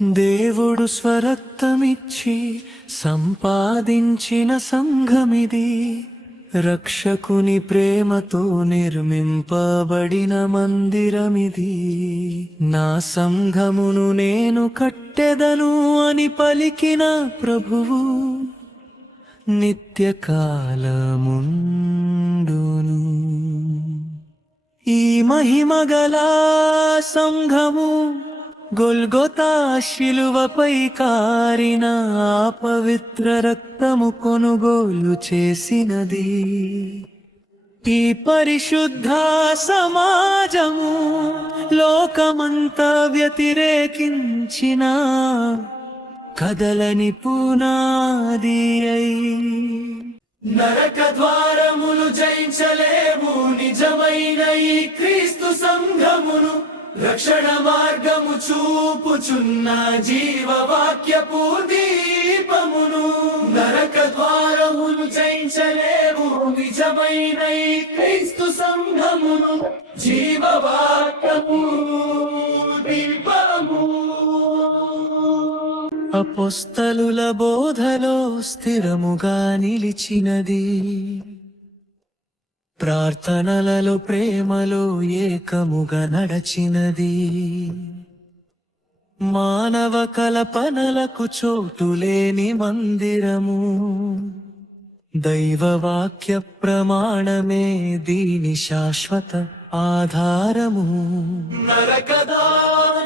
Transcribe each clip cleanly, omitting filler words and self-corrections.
దేవుడు స్వరక్తమిచ్చి సంపాదించిన సంఘమిది, రక్షకుని ప్రేమతో నిర్మింపబడిన మందిరమిది. నా సంఘమును నేను కట్టెదను అని పలికిన ప్రభువు నిత్యకాలముండును. ఈ మహిమగల సంఘము గొల్గొతా శిలువపై కారిన ఆ పవిత్ర రక్తము కొనుగోలు చేసినది. ఈ పరిశుద్ధ సమాజము లోకమంతా వ్యతిరేకించిన కదలని పునాది అయి, నరక ద్వారములు జయించలేవు నిజమైన ఈ క్రీస్తు సంఘమును. రక్షణ మార్గము చూపుచున్న జీవవాక్యపు దీపమును. నరక ద్వారములు జయించలేవు నిజమైన ఈ క్రీస్తు సంఘమును. జీవవాక్యపు దీపము. అపోస్తలుల బోధలో స్థిరముగా నిలిచినది, ప్రార్థనలలో ప్రేమలో ఏకముగా నడచినది. మానవ కల్పనలకు చోటులేని మందిరము, దైవవాక్య ప్రమాణమే దీని శాశ్వత ఆధారము. నరకదామును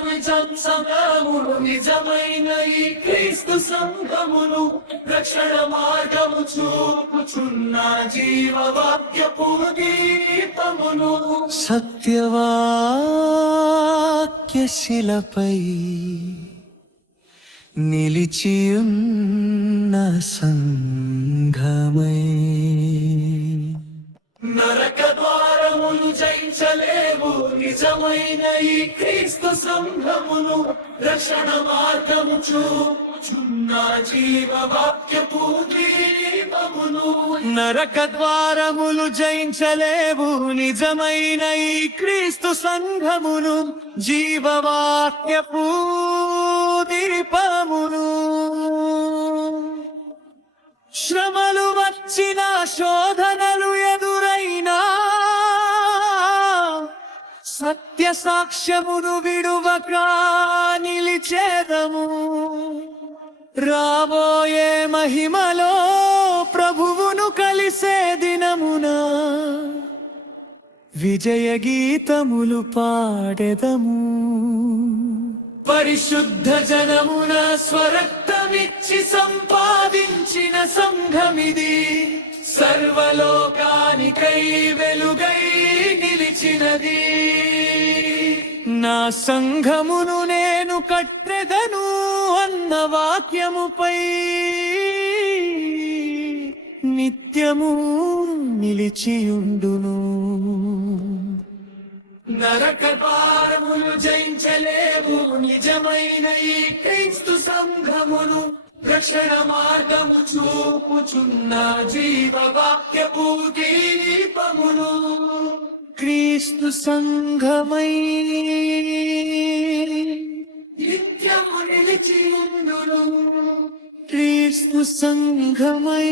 నిజమైన ఈ క్రీస్తు సంఘమును. రక్షణ మార్గము చూపుచున్న జీవవాక్యపు దీపమును. సత్యవాక్య శిలపై నిలిచియున్న సంఘమై, నరక ద్వారములు జయించలేవు నిజమైన ఈ క్రీస్తు సంఘమును. రక్షణ మార్గము చూపుచున్న జీవవాక్యపు దీపమును. నరక ద్వారములు జయించలేవు నిజమైన ఈ క్రీస్తు సంఘమును. జీవవాక్యపు దీపమును. శ్రమలు వచ్చిన శోధనలు ఎదురైనా సత్య సాక్ష్యమును విడువక నిలిచేదము. రాబోయే మహిమలో ప్రభువును కలిసే దినమున విజయ గీతములు పాడెదము. పరిశుద్ధ జనమున స్వరక్తమిచ్చి సంపాదించిన సంఘమిది, సర్వలోకానికై వెలుగై నిలిచినది. నా సంఘమును నేను కట్టెదను అన్న వాక్యముపై నిత్యము నిలిచియుండును. నరక ద్వారములు జయించలేవు నిజమైన ఈ క్రీస్తు సంఘమును. రక్షణ మార్గము చూపుచున్న జీవవాక్యపు దీపమును. క్రీస్తు సంఘమై నిత్యము నిలిచియుండును. క్రీస్తు సంఘమై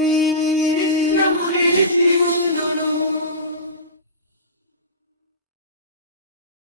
నిత్యము నిలిచి